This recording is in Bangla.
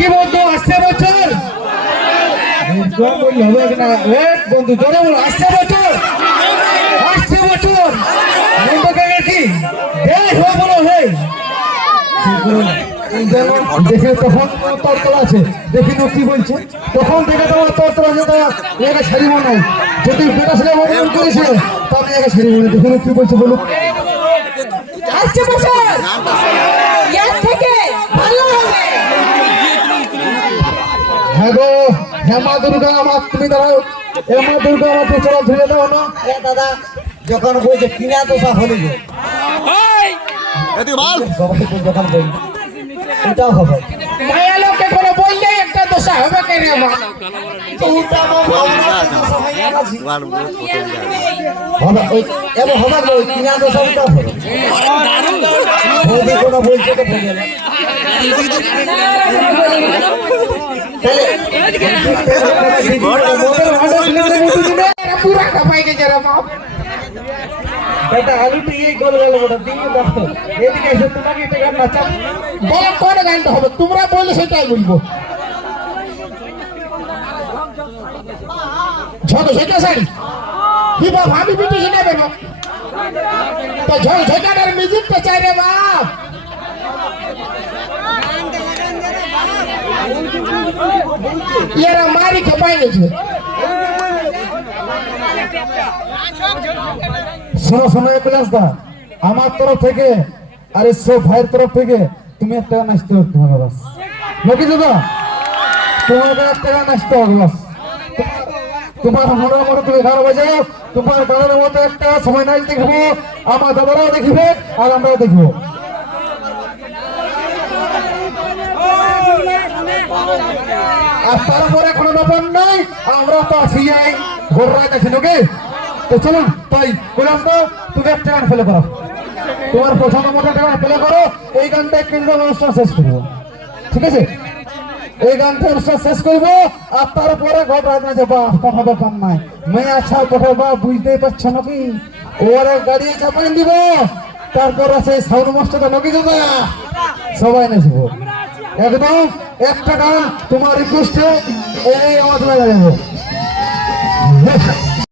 কি বন্ধু আসছে বছর? হবে না এ বন্ধু জোরে বলো আসছে বছর? আসছে বছর। কি বলো হে দেখে তখন তরতলা আছে। দেখি তো কি বলছে। তখন দেখে তোমার তরতলা আছে তা একে ছাড়িব নাই। যদি বেটা ছেলে মনে করেছে তবে একে ছাড়িব না দেখুন কি বলছে বলুন আসছে বছর। থেকে ভালো হবে। হ্যাঁ গো হ্যাঁ দুর্গা আমার তুমি দাঁড়াও। এ মা দুর্গা আমার পেছনে দাও না। এ দাদা যখন বলছে কিনা দোষা হলি গো। যখন বলি। এটাও হবে। মায়া করে বললে একটা দোষা হবে কেন হবে ওই এবার হবে কিনা দোষা ওটাও হবে। কোনো বলছে তো বলে না তোমরা বললে সেটাই বলব ঝক ঝকা শাড়ি কি বাপ আমি বিটি শোনাবে না তো ঝক ঝকাটার মিউজিকটা চাই রে বাপ। ইয়ারা মারি খেপাই গেছে। শোনো শোনো একলাস দা আমার তরফ থেকে আর সব ভাইয়ের তরফ থেকে তুমি একটা নাচতে হবে তোমাকে বাস। নাকি দাদা? তোমাকে একটা নাচতে হবে, বাস। তোমার মনের মতো তুমি গান বাজাও, তোমার গানের মতো একটা সময় নাচ দেখব। আমার দাদারাও দেখবে, আর আমরাও দেখব। আর তারপরে কোনো ব্যাপার নাই, আমরা তো আসি যাই নাকি? তো চলুন তাই বললাম তো তুমি একটা গান ফেলে করো। তোমার প্রথম মতো গান ফেলে করো, এই গানটা কিন্তু অনুষ্ঠান শেষ করব। ঠিক আছে? এই গানটা অনুষ্ঠান শেষ করব, আর তারপরে ঘটনা আছে বা কোনো ব্যাপার নাই। মেয়ে আচ্ছা কোথাও বা বুঝতেই পারছ নাকি? ওরে গাড়ি চাপাই দিব তারপর আছে সাউন্ড মাস্টারটা নাকি দাদা? সবাই নেচবো একদম? একটা গান তোমার রিকোয়েস্টে এই আমার গাইবো